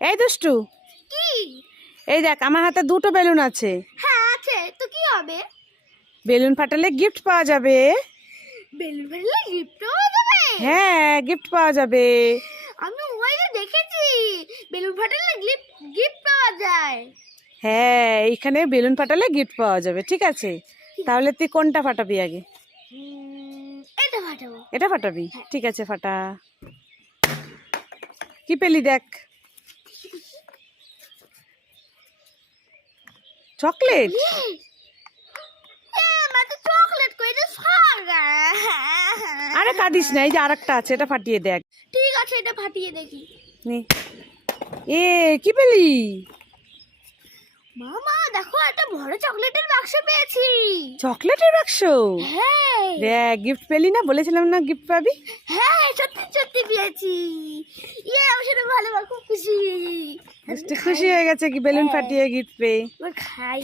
এই দুষ্টু, কি? এই দেখ আমার হাতে দুটো বেলুন আছে। হ্যাঁ আছে তো, কি হবে? বেলুন ফাটালে গিফট পাওয়া যাবে। বেলুন ফেললে গিফট পাওয়া যাবে? হ্যাঁ, গিফট পাওয়া যাবে। আমি মোবাইলে দেখেছি বেলুন ফাটালে গিফট পাওয়া যায়। হ্যাঁ, এইখানে বেলুন ফাটালে গিফট পাওয়া যাবে। ঠিক আছে, তাহলে তুই কোনটা ফাটাবি আগে? এটা ফাটাবো। এটা ফাটাবি? ঠিক আছে, ফাটা। কি পেলি দেখ? চকলেট? मैं तो चॉकलेट को এটা সাগা। আরে কাঁদিস না, এই যে আরেকটা আছে, এটা ফাটিয়ে দেখ। ঠিক আছে, এটা ফাটিয়ে দেখি। নে। এ কি পেলি? মামা দেখো, একটা বড় চকলেটের বাক্স পেয়েছি। চকলেটের বাক্স? হ্যাঁ দেখ, গিফট পেলি না? বলেছিলাম না গিফট পাবি। হ্যাঁ, সত্যি সত্যি পেয়েছি। আমি সেটা ভালো, খুব খুশি। খুশি হয়ে গেছে কি বেলুন ফাটিয়ে গিফট পেয়ে? খাই।